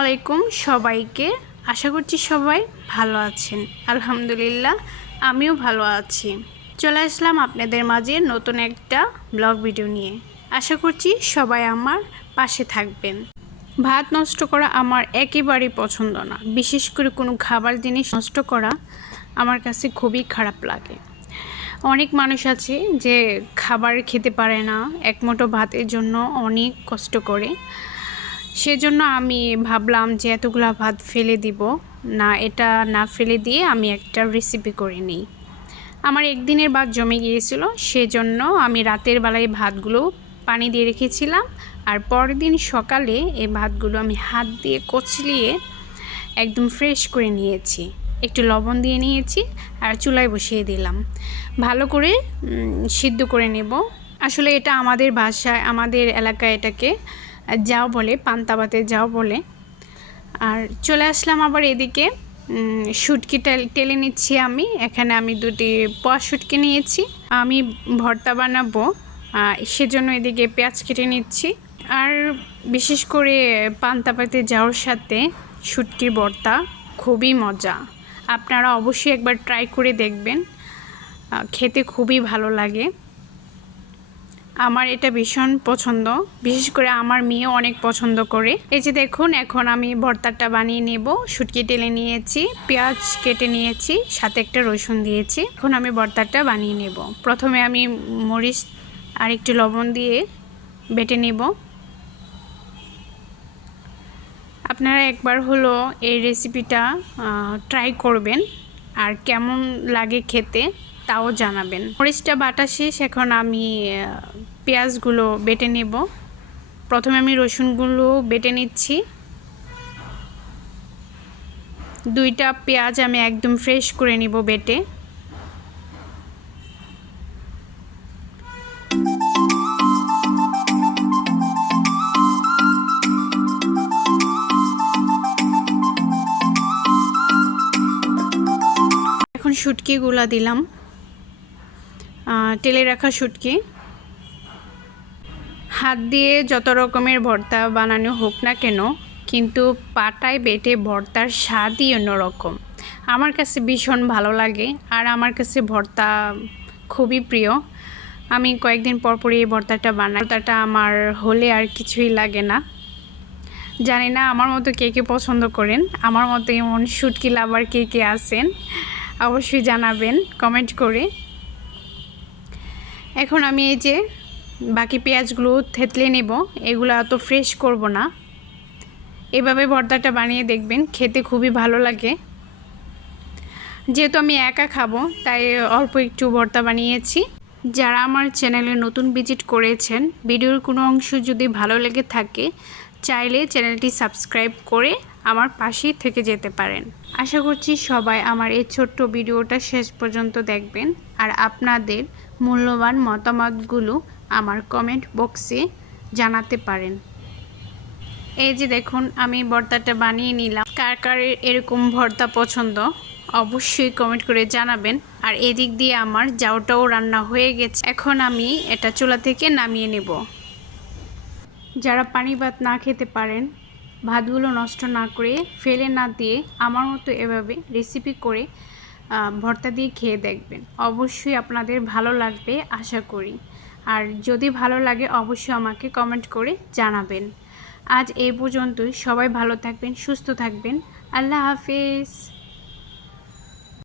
আলাইকুম সবাইকে। আশা করছি সবাই ভালো আছেন। আলহামদুলিল্লাহ, আমিও ভালো আছি। চলে আসলাম আপনাদের মাঝে নতুন একটা ব্লগ ভিডিও নিয়ে। আশা করছি সবাই আমার পাশে থাকবেন। ভাত নষ্ট করা আমার একেবারেই পছন্দ না। বিশেষ করে কোনো খাবার জিনিস নষ্ট করা আমার কাছে খুবই খারাপ লাগে। অনেক মানুষ আছে যে খাবার খেতে পারে না এক মুঠো ভাতের জন্য অনেক কষ্ট করে। সেজন্য আমি ভাবলাম যে এতগুলো ভাত ফেলে দিব। না, এটা না ফেলে দিয়ে আমি একটা রেসিপি করে নিই। আমার একদিনের ভাত জমে গিয়েছিল, সেজন্য আমি রাতের বেলায় ভাতগুলো পানি দিয়ে রেখেছিলাম আর পরের দিন সকালে এই ভাতগুলো আমি হাত দিয়ে কচলিয়ে একদম ফ্রেশ করে নিয়েছি। একটু লবণ দিয়ে নিয়েছি আর চুলায় বসিয়ে দিলাম। ভালো করে সিদ্ধ করে নেব। আসলে এটা আমাদের ভাষায়, আমাদের এলাকায় এটাকে যাও বলে, পান্তাবাতে যাও বলে। আর চলে আসলাম আবার এদিকে। শুটকি টেল- নিচ্ছি আমি। এখানে আমি দুটি পোয়া শুটকি নিয়েছি। আমি ভর্তা বানাবো। সেজন্য এদিকে পেঁয়াজ কেটে নিচ্ছি। আর বিশেষ করে পান্তা ভাতে যাওয়ার সাথে শুটকির ভর্তা খুবই মজা। আপনারা অবশ্যই একবার ট্রাই করে দেখবেন। খেতে খুবই ভালো লাগে। আমার এটা ভীষণ পছন্দ। বিশেষ করে আমার মেয়েও অনেক পছন্দ করে। এই যে দেখুন, এখন আমি ভর্তাটা বানিয়ে নেব। শুটকি টেলে নিয়েছি, পেঁয়াজ কেটে নিয়েছি, সাথে একটা রসুন দিয়েছি। এখন আমি ভর্তাটা বানিয়ে নেব। প্রথমে আমি মরিচ আর একটু লবণ দিয়ে বেটে নেব। আপনারা একবার হলো এই রেসিপিটা ট্রাই করবেন। আর কেমন লাগে খেতে তাও জানাবেন। মরিচটা বাটা শেষ, এখন আমি পেঁয়াজগুলো বেটে নেব। প্রথমে আমি রসুনগুলো বেটে নিচ্ছি। দুইটা পেঁয়াজ আমি একদম ফ্রেশ করে নিব বেটে। এখন শুটকিগুলা দিলাম। তেলে রাখা শুটকি হাত দিয়ে যত রকমের ভর্তা বানানো হোক না কেন, কিন্তু পাটায় বেটে ভর্তার স্বাদই অন্যরকম। আমার কাছে ভীষণ ভালো লাগে আর আমার কাছে ভর্তা খুবই প্রিয়। আমি কয়েকদিন পর পরই এই ভর্তাটা বানাই। ভর্তাটা আমার হলে আর কিছুই লাগে না। জানি না আমার মতো কে কে পছন্দ করেন। আমার মতো এমন শুটকি লাভার কে কে আছেন, অবশ্যই জানাবেন কমেন্ট করে। এখন আমি এই যে বাকি পেঁয়াজগুলো থেতলে নেব, এগুলো অত ফ্রেশ করব না। এভাবে ভর্তাটা বানিয়ে দেখবেন, খেতে খুবই ভালো লাগে। যেহেতু আমি একা খাব, তাই অল্প একটু ভর্তা বানিয়েছি। যারা আমার চ্যানেলে নতুন ভিজিট করেছেন, ভিডিওর কোনো অংশ যদি ভালো লেগে থাকে, চাইলে চ্যানেলটি সাবস্ক্রাইব করে আমার পাশেই থেকে যেতে পারেন। আশা করছি সবাই আমার এই ছোট্ট ভিডিওটা শেষ পর্যন্ত দেখবেন আর আপনাদের মূল্যবান মতামতগুলো আমার কমেন্ট বক্সে জানাতে পারেন। এই যে দেখুন, আমি ভর্তাটা বানিয়ে নিলাম। কার কার এরকম ভর্তা পছন্দ অবশ্যই কমেন্ট করে জানাবেন। আর এদিক দিয়ে আমার জাউটাও রান্না হয়ে গেছে। এখন আমি এটা চুলা থেকে নামিয়ে নেব। যারা পানি ভাত না খেতে পারেন ভাতগুলো নষ্ট না করে, ফেলে না দিয়ে আমার মতো এভাবে রেসিপি করে ভর্তা দিয়ে খেয়ে দেখবেন। অবশ্যই আপনাদের ভালো লাগবে, আশা করি। আর যদি ভালো লাগে, অবশ্যই আমাকে কমেন্ট করে জানাবেন। আজ এই পর্যন্তই। সবাই ভালো থাকবেন, সুস্থ থাকবেন। আল্লাহ হাফিজ।